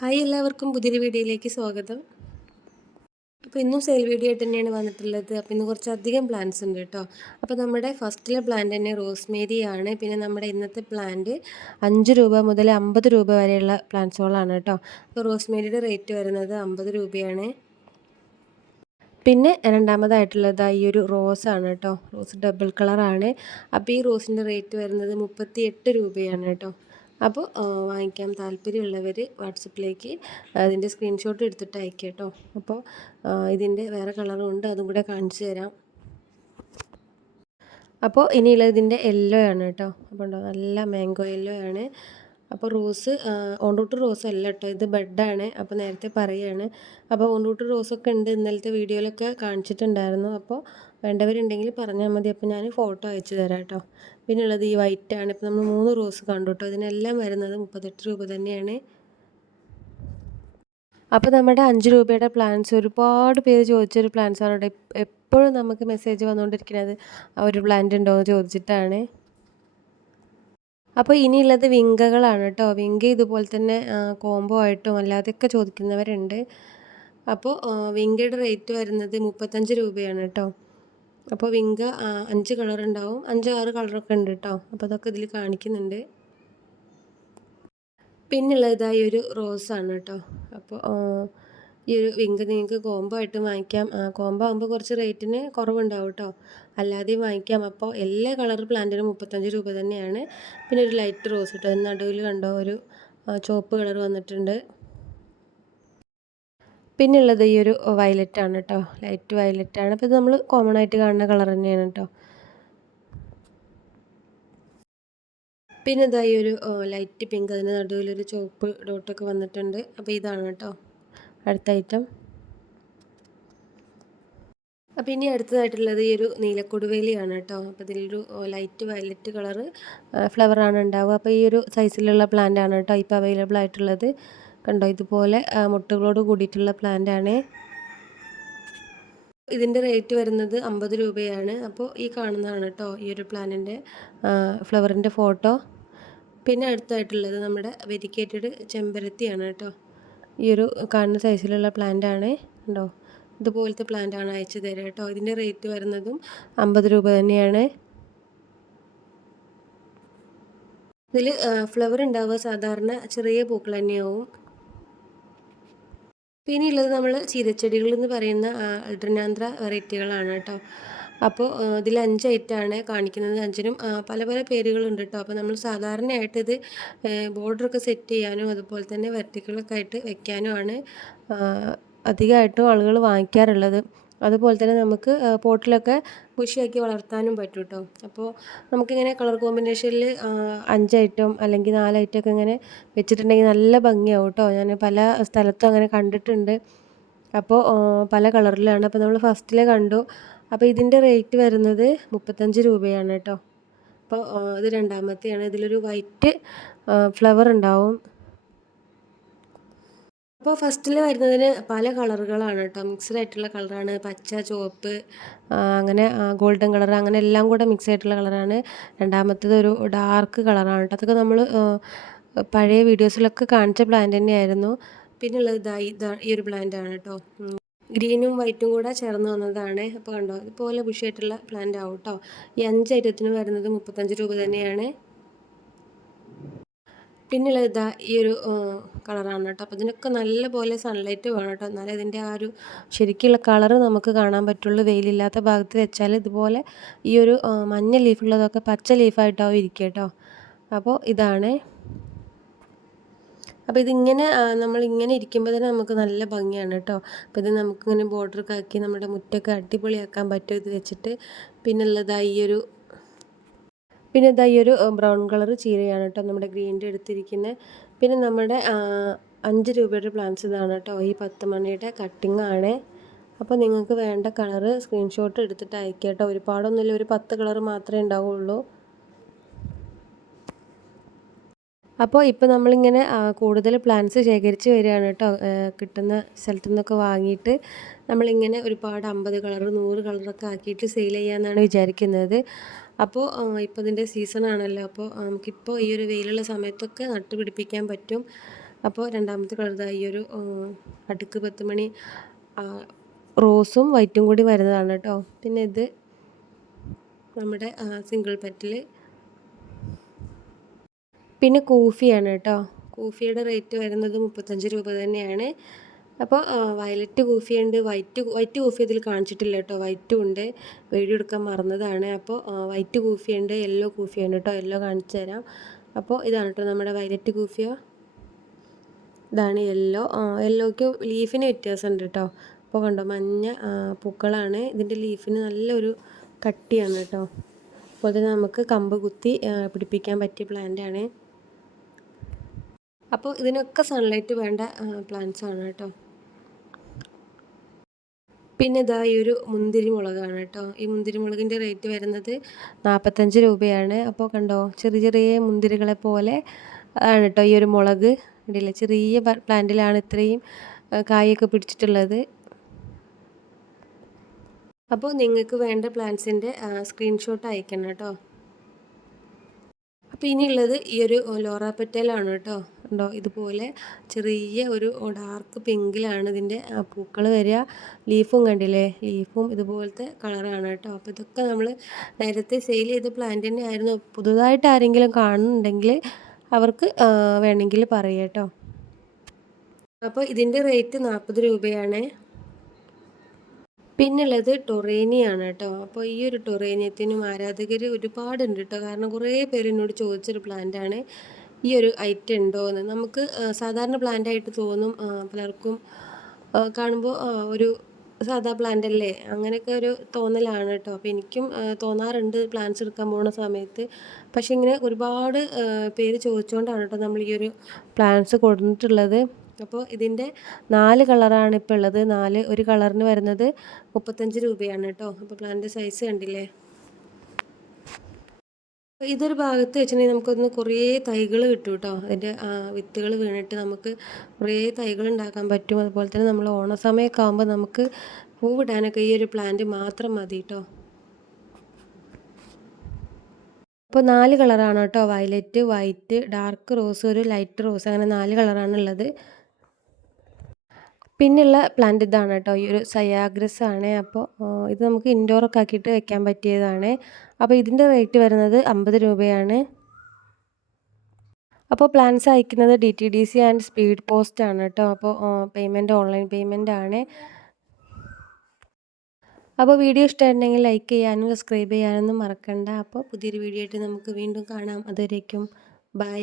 Hi എല്ലാവർക്കും പുതിയൊരു വീഡിയോയിലേക്ക് സ്വാഗതം. അപ്പോൾ ഇന്നും സെയിൽ വീഡിയോ ആയിട്ട് തന്നെയാണ് വന്നിട്ടുള്ളത്. അപ്പോൾ ഇന്ന് കുറച്ചധികം പ്ലാന്റ്സ് ഉണ്ട് കേട്ടോ. അപ്പോൾ നമ്മുടെ ഫസ്റ്റിലെ പ്ലാന്റ് തന്നെ റോസ്മേരി ആണ്. പിന്നെ നമ്മുടെ ഇന്നത്തെ പ്ലാന്റ് 5 രൂപ മുതൽ 50 രൂപ വരെയുള്ള പ്ലാന്റ്സുകളാണ് കേട്ടോ. അപ്പോൾ റോസ്മേരിയുടെ റേറ്റ് വരുന്നത് 50 രൂപയാണ്. പിന്നെ രണ്ടാമതായിട്ടുള്ളത് ഈ ഒരു റോസാണ് കേട്ടോ. റോസ് ഡബിൾ കളറാണ്. അപ്പോൾ ഈ റോസിൻ്റെ റേറ്റ് വരുന്നത് 38 രൂപയാണ് കേട്ടോ. അപ്പോൾ വാങ്ങിക്കാൻ താല്പര്യമുള്ളവർ വാട്സപ്പിലേക്ക് അതിൻ്റെ സ്ക്രീൻഷോട്ട് എടുത്തിട്ട് അയക്കുക കേട്ടോ. അപ്പോൾ ഇതിൻ്റെ വേറെ കളറും ഉണ്ട്, അതും കൂടെ കാണിച്ചു തരാം. അപ്പോൾ ഇനിയുള്ളത് ഇതിൻ്റെ യെല്ലോ ആണ് കേട്ടോ. അപ്പോൾ ഉണ്ടോ, നല്ല മാംഗോ യെല്ലോ ആണ്. അപ്പോൾ റോസ് ഓൺറൂട്ട് റോസ് അല്ല കേട്ടോ, ഇത് ബെഡാണ്. അപ്പോൾ നേരത്തെ പറയുകയാണ്. അപ്പോൾ ഓൺറൂട്ട് റോസൊക്കെ ഉണ്ട്, ഇന്നലത്തെ വീഡിയോയിലൊക്കെ കാണിച്ചിട്ടുണ്ടായിരുന്നു. അപ്പോൾ വേണ്ടവരുണ്ടെങ്കിൽ പറഞ്ഞാൽ മതി. അപ്പോൾ ഞാൻ ഫോട്ടോ അയച്ചു തരാം കേട്ടോ. പിന്നെ ഉള്ളത് ഈ വൈറ്റ് ആണ്. ഇപ്പോൾ നമ്മൾ 3 റോസ് കണ്ടു കേട്ടോ. ഇതിനെല്ലാം വരുന്നത് 38 രൂപ തന്നെയാണ്. അപ്പോൾ നമ്മുടെ 5 രൂപയുടെ പ്ലാൻസ് ഒരുപാട് പേര് ചോദിച്ചൊരു പ്ലാൻസാണ് കേട്ടോ. എപ്പോഴും നമുക്ക് മെസ്സേജ് വന്നുകൊണ്ടിരിക്കുന്നത് ആ ഒരു പ്ലാന്റ് ഉണ്ടോ എന്ന് ചോദിച്ചിട്ടാണ്. അപ്പോൾ ഇനിയുള്ളത് വിങ്കകളാണ് കേട്ടോ. വിങ്ക ഇതുപോലെ തന്നെ കോംബോ ആയിട്ടും അല്ലാതെയൊക്കെ ചോദിക്കുന്നവരുണ്ട്. അപ്പോൾ വിങ്കയുടെ റേറ്റ് വരുന്നത് 35 രൂപയാണ് കേട്ടോ. അപ്പോൾ വിങ്ക 5 കളർ ഉണ്ടാവും, 5-6 കളറൊക്കെ ഉണ്ട് കേട്ടോ. അപ്പോൾ അതൊക്കെ ഇതിൽ കാണിക്കുന്നുണ്ട്. പിന്നുള്ളത് ഇതായി ഒരു റോസാണ് കേട്ടോ. അപ്പോൾ ഈ ഒരു വിങ്ക് നിങ്ങൾക്ക് കോംബോ ആയിട്ട് വാങ്ങിക്കാം. കോംബോ ആകുമ്പോൾ കുറച്ച് റേറ്റിന് കുറവുണ്ടാവും കേട്ടോ, അല്ലാതെയും വാങ്ങിക്കാം. അപ്പോൾ എല്ലാ കളർ പ്ലാന്റിനും 35 രൂപ തന്നെയാണ്. പിന്നെ ഒരു ലൈറ്റ് റോസ് കേട്ടോ, നടുവിൽ കണ്ടോ ഒരു ചുവപ്പ് കളർ വന്നിട്ടുണ്ട്. പിന്നെ ഉള്ളത് ഈ ഒരു വയലറ്റ് ആണ് കേട്ടോ, ലൈറ്റ് വയലറ്റ് ആണ്. അപ്പോൾ ഇത് നമ്മൾ കോമൺ ആയിട്ട് കാണുന്ന കളർ തന്നെയാണ് കേട്ടോ. പിന്നെ ഇതാ ഈ ഒരു ലൈറ്റ് പിങ്ക്, അതിന് നടുവിലൊരു ചുവപ്പ് ഡോട്ടൊക്കെ വന്നിട്ടുണ്ട്. അപ്പോൾ ഇതാണ് കേട്ടോ അടുത്ത ഐറ്റം. അപ്പോൾ ഇനി അടുത്തതായിട്ടുള്ളത് ഈ ഒരു നീലക്കൊടുവേലിയാണ് കേട്ടോ. അപ്പോൾ ഇതിലൊരു ലൈറ്റ് വയലറ്റ് കളറ് ഫ്ലവറാണ് ഉണ്ടാവുക. അപ്പോൾ ഈ ഒരു സൈസിലുള്ള പ്ലാന്റ് ആണ് കേട്ടോ ഇപ്പോൾ അവൈലബിൾ ആയിട്ടുള്ളത്. കണ്ടോ, ഇതുപോലെ മുട്ടുകളോട് കൂടിയിട്ടുള്ള പ്ലാന്റ് ആണ്. ഇതിൻ്റെ റേറ്റ് വരുന്നത് 50 രൂപയാണ്. അപ്പോൾ ഈ കാണുന്നതാണ് കേട്ടോ ഈ ഒരു പ്ലാന്റിൻ്റെ ഫ്ലവറിൻ്റെ ഫോട്ടോ. പിന്നെ അടുത്തായിട്ടുള്ളത് നമ്മുടെ വെരിക്കേറ്റഡ് ചെമ്പരത്തിയാണ് കേട്ടോ. ഈ ഒരു കാണുന്ന സൈസിലുള്ള പ്ലാന്റ് ആണ്. ഉണ്ടോ, ഇതുപോലത്തെ പ്ലാന്റ് ആണ് അയച്ചു തരാം കേട്ടോ. ഇതിൻ്റെ റേറ്റ് വരുന്നതും 50 രൂപ തന്നെയാണ്. ഇതിൽ ഫ്ലവർ ഉണ്ടാവുക സാധാരണ ചെറിയ പൂക്കൾ തന്നെയാവും. പിന്നെ ഉള്ളത് നമ്മൾ ചീരച്ചെടികൾ എന്ന് പറയുന്ന അൾട്ടർനാന്ത്ര വെറൈറ്റികളാണ് കേട്ടോ. അപ്പോൾ ഇതിൽ 5 ഐറ്റമാണ് കാണിക്കുന്നത്. 5നും പല പല പേരുകളുണ്ട് കേട്ടോ. അപ്പോൾ നമ്മൾ സാധാരണയായിട്ട് ഇത് ബോർഡറൊക്കെ സെറ്റ് ചെയ്യാനും അതുപോലെ തന്നെ വെർട്ടിക്കളൊക്കെ ആയിട്ട് വെക്കാനുമാണ് അധികമായിട്ടും ആളുകൾ വാങ്ങിക്കാറുള്ളത്. അതുപോലെ തന്നെ നമുക്ക് പോട്ടിലൊക്കെ ബുഷിയാക്കി വളർത്താനും പറ്റും കേട്ടോ. അപ്പോൾ നമുക്കിങ്ങനെ കളർ കോമ്പിനേഷനിൽ 5 ഐറ്റം അല്ലെങ്കിൽ 4 ഐറ്റം ഒക്കെ ഇങ്ങനെ വെച്ചിട്ടുണ്ടെങ്കിൽ നല്ല ഭംഗിയാവും കേട്ടോ. ഞാൻ പല സ്ഥലത്തും അങ്ങനെ കണ്ടിട്ടുണ്ട്. അപ്പോൾ പല കളറിലാണ്. അപ്പോൾ നമ്മൾ ഫസ്റ്റിലെ കണ്ടു. അപ്പോൾ ഇതിൻ്റെ റേറ്റ് വരുന്നത് 35 രൂപയാണ് കേട്ടോ. അപ്പോൾ ഇത് രണ്ടാമത്തെയാണ്. ഇതിലൊരു വൈറ്റ് ഫ്ലവർ ഉണ്ടാവും. അപ്പോൾ ഫസ്റ്റിൽ വരുന്നതിന് പല കളറുകളാണ് കേട്ടോ, മിക്സ്ഡ് ആയിട്ടുള്ള കളറാണ്. പച്ച, ചുവപ്പ്, അങ്ങനെ ഗോൾഡൻ കളർ, അങ്ങനെ എല്ലാം കൂടെ മിക്സ് ആയിട്ടുള്ള കളറാണ്. രണ്ടാമത്തേത് ഒരു ഡാർക്ക് കളറാണ് കേട്ടോ. അതൊക്കെ നമ്മൾ പഴയ വീഡിയോസിലൊക്കെ കാണിച്ച പ്ലാന്റ് തന്നെയായിരുന്നു. പിന്നെ ഉള്ളത് ഈ ഒരു പ്ലാന്റ് ആണ് കേട്ടോ. ഗ്രീനും വൈറ്റും കൂടെ ചേർന്ന് വന്നതാണ്. അപ്പോൾ കണ്ടോ, ഇതുപോലെ ബുഷിയായിട്ടുള്ള പ്ലാന്റ് ആവും കേട്ടോ. ഈ 5 ഐറ്റത്തിന് വരുന്നത് 35 രൂപ തന്നെയാണ്. പിന്നെയുള്ളത് ഇതാ ഈ ഒരു കളറാണ് കേട്ടോ. അപ്പോൾ ഇതിനൊക്കെ നല്ലപോലെ സൺലൈറ്റ് വേണം കേട്ടോ, എന്നാലേ ഇതിൻ്റെ ആ ഒരു ശരിക്കുള്ള കളറ് നമുക്ക് കാണാൻ പറ്റുള്ളൂ. വെയിലില്ലാത്ത ഭാഗത്ത് വെച്ചാൽ ഇതുപോലെ ഈ ഒരു മഞ്ഞ ലീഫുള്ളതൊക്കെ പച്ച ലീഫായിട്ടാവും ഇരിക്കുക കേട്ടോ. അപ്പോൾ ഇതാണ്. അപ്പോൾ ഇതിങ്ങനെ നമ്മളിങ്ങനെ ഇരിക്കുമ്പോൾ തന്നെ നമുക്ക് നല്ല ഭംഗിയാണ് കേട്ടോ. അപ്പോൾ ഇത് നമുക്കിങ്ങനെ ബോർഡറൊക്കെ ആക്കി നമ്മുടെ മുറ്റൊക്കെ അടിപൊളിയാക്കാൻ പറ്റും ഇത് വെച്ചിട്ട്. പിന്നുള്ളതായി ഈ ഒരു ബ്രൗൺ കളർ ചീരയാണ് കേട്ടോ നമ്മുടെ ഗ്രീൻ്റെ എടുത്തിരിക്കുന്നത്. പിന്നെ നമ്മുടെ 5 രൂപയുടെ പ്ലാന്റ്സ് ഇതാണ് കേട്ടോ. ഈ 10 മണിയുടെ കട്ടിങ് ആണ്. അപ്പോൾ നിങ്ങൾക്ക് വേണ്ട കളറ് സ്ക്രീൻഷോട്ട് എടുത്തിട്ട് അയക്കുക കേട്ടോ. ഒരുപാടൊന്നുമില്ല, ഒരു 10 കളർ മാത്രമേ ഉണ്ടാവുള്ളൂ. അപ്പോൾ ഇപ്പോൾ നമ്മളിങ്ങനെ കൂടുതൽ പ്ലാന്റ്സ് ശേഖരിച്ച് വരികയാണ് കേട്ടോ. കിട്ടുന്ന സ്ഥലത്തു നിന്നൊക്കെ വാങ്ങിയിട്ട് നമ്മളിങ്ങനെ ഒരുപാട് 50 കളർ 100 കളറൊക്കെ ആക്കിയിട്ട് സെയിൽ ചെയ്യാമെന്നാണ് വിചാരിക്കുന്നത്. അപ്പോൾ ഇപ്പോൾ ഇതിൻ്റെ സീസണാണല്ലോ. അപ്പോൾ നമുക്കിപ്പോൾ ഈ ഒരു വെയിലുള്ള സമയത്തൊക്കെ നട്ടുപിടിപ്പിക്കാൻ പറ്റും. അപ്പോൾ രണ്ടാമത്തെ കളർ ദാ ഈ ഒരു അടുക്ക് 10 മണി റോസും വൈറ്റും കൂടി വരുന്നതാണ് കേട്ടോ. പിന്നെ ഇത് നമ്മുടെ സിംഗിൾ പെറ്റൽ. പിന്നെ കൂഫിയാണ് കേട്ടോ. കൂഫിയുടെ റേറ്റ് വരുന്നത് 35 രൂപ തന്നെയാണ്. അപ്പോൾ വയലറ്റ് കൂഫിയുണ്ട്, വൈറ്റ് കൂഫി ഇതിൽ കാണിച്ചിട്ടില്ല കേട്ടോ. വൈറ്റും ഉണ്ട്, വീഡിയോ എടുക്കാൻ മറന്നതാണ്. അപ്പോൾ വൈറ്റ് കൂഫിയുണ്ട്, യെല്ലോ കൂഫിയുണ്ട് കേട്ടോ. യെല്ലോ കാണിച്ചു തരാം. അപ്പോൾ ഇതാണ് കേട്ടോ നമ്മുടെ വയലറ്റ് കൂഫിയ. ഇതാണ് യെല്ലോ. യെല്ലോയ്ക്ക് ലീഫിന് വ്യത്യാസമുണ്ട് കേട്ടോ. അപ്പോൾ കണ്ടോ മഞ്ഞ പൂക്കളാണ്. ഇതിൻ്റെ ലീഫിന് നല്ലൊരു കട്ടിയാണ് കേട്ടോ. അപ്പോൾ തന്നെ നമുക്ക് കമ്പ് കുത്തി പിടിപ്പിക്കാൻ പറ്റിയ പ്ലാന്റാണ്. അപ്പോൾ ഇതിനൊക്കെ സൺലൈറ്റ് വേണ്ട പ്ലാന്റ്സ് ആണ് കേട്ടോ. പിന്നെ ഇതാ ഈ ഒരു മുന്തിരി മുളകാണ് കേട്ടോ. ഈ മുന്തിരി മുളകിൻ്റെ റേറ്റ് വരുന്നത് 45 രൂപയാണ്. അപ്പോൾ കണ്ടോ ചെറിയ ചെറിയ മുന്തിരികളെ പോലെ ആണ് കേട്ടോ ഈ ഒരു മുളക്. കണ്ടില്ലേ, ചെറിയ പ്ലാന്റിലാണ് ഇത്രയും കായൊക്കെ പിടിച്ചിട്ടുള്ളത്. അപ്പോൾ നിങ്ങൾക്ക് വേണ്ട പ്ലാന്റ്സിൻ്റെ സ്ക്രീൻഷോട്ട് അയക്കണം കേട്ടോ. അപ്പോൾ ഇനിയുള്ളത് ഈ ഒരു ലോറ പെറ്റലാണ് കേട്ടോ. ഉണ്ടോ, ഇതുപോലെ ചെറിയ ഒരു ഡാർക്ക് പിങ്കിലാണ് ഇതിൻ്റെ പൂക്കൾ വരിക. ലീഫും കണ്ടില്ലേ, ലീഫും ഇതുപോലത്തെ കളറാണ് കേട്ടോ. അപ്പോൾ ഇതൊക്കെ നമ്മൾ നേരത്തെ സെയിൽ ചെയ്ത പ്ലാന്റ് തന്നെ ആയിരുന്നു. പുതുതായിട്ട് ആരെങ്കിലും കാണുന്നുണ്ടെങ്കിൽ അവർക്ക് വേണമെങ്കിൽ പറയാം കേട്ടോ. അപ്പോൾ ഇതിൻ്റെ റേറ്റ് 40 രൂപയാണ്. പിന്നുള്ളത് ടൊറേനിയാണ് കേട്ടോ. അപ്പോൾ ഈ ഒരു ടൊറേനിയത്തിനും ആരാധകർ ഒരുപാടുണ്ട് കേട്ടോ. കാരണം കുറേ പേര് എന്നോട് ചോദിച്ചൊരു പ്ലാന്റാണ് ഈ ഒരു ഐറ്റം ഉണ്ടോ എന്ന്. നമുക്ക് സാധാരണ പ്ലാന്റായിട്ട് തോന്നും പലർക്കും കാണുമ്പോൾ ഒരു സാധാ പ്ലാന്റ് അല്ലേ, അങ്ങനെയൊക്കെ ഒരു തോന്നലാണ് കേട്ടോ. അപ്പോൾ എനിക്കും തോന്നാറുണ്ട് പ്ലാന്റ്സ് എടുക്കാൻ പോകുന്ന സമയത്ത്. പക്ഷേ ഇങ്ങനെ ഒരുപാട് പേര് ചോദിച്ചുകൊണ്ടാണ് കേട്ടോ നമ്മൾ ഈ ഒരു പ്ലാന്റ്സ് കൊടുത്തിട്ടുള്ളത്. അപ്പോൾ ഇതിൻ്റെ 4 കളറാണ് ഇപ്പോൾ ഉള്ളത്. ഒരു കളറിന് വരുന്നത് 35 രൂപയാണ് കേട്ടോ. അപ്പോൾ പ്ലാന്റ് സൈസ് കണ്ടില്ലേ. ഇതൊരു ഭാഗത്ത് വെച്ചിട്ടുണ്ടെങ്കിൽ നമുക്കൊന്ന് കുറേ തൈകൾ കിട്ടും കേട്ടോ. അതിൻ്റെ വിത്തുകൾ വീണിട്ട് നമുക്ക് കുറേ തൈകൾ ഉണ്ടാക്കാൻ പറ്റും. അതുപോലെ തന്നെ നമ്മൾ ഓണസമയമൊക്കെ ആകുമ്പോൾ നമുക്ക് പൂവിടാനൊക്കെ ഈ ഒരു പ്ലാന്റ് മാത്രം മതി കേട്ടോ. അപ്പോൾ 4 കളറാണ് കേട്ടോ. വയലറ്റ്, വൈറ്റ്, ഡാർക്ക് റോസ്, ഒരു ലൈറ്റ് റോസ്, അങ്ങനെ 4 കളറാണ് ഉള്ളത്. പിന്നെയുള്ള പ്ലാന്റ് ഇതാണ് കേട്ടോ. ഈ ഒരു സയാഗ്രസ് ആണ്. അപ്പോൾ ഇത് നമുക്ക് ഇൻഡോറൊക്കെ ആക്കിയിട്ട് വെക്കാൻ പറ്റിയതാണ്. അപ്പോൾ ഇതിൻ്റെ റേറ്റ് വരുന്നത് 50 രൂപയാണ്. അപ്പോൾ പ്ലാൻസ് അയക്കുന്നത് DTDC ആൻഡ് സ്പീഡ് പോസ്റ്റ് ആണ് കേട്ടോ. അപ്പോൾ പേയ്മെൻറ്റ് ഓൺലൈൻ പേയ്മെൻ്റ് ആണ്. അപ്പോൾ വീഡിയോ ഇഷ്ടമായിട്ടുണ്ടെങ്കിൽ ലൈക്ക് ചെയ്യാനും സബ്സ്ക്രൈബ് ചെയ്യാനൊന്നും മറക്കണ്ട. അപ്പോൾ പുതിയൊരു വീഡിയോ ആയിട്ട് നമുക്ക് വീണ്ടും കാണാം. അതുവരേക്കും ബൈ.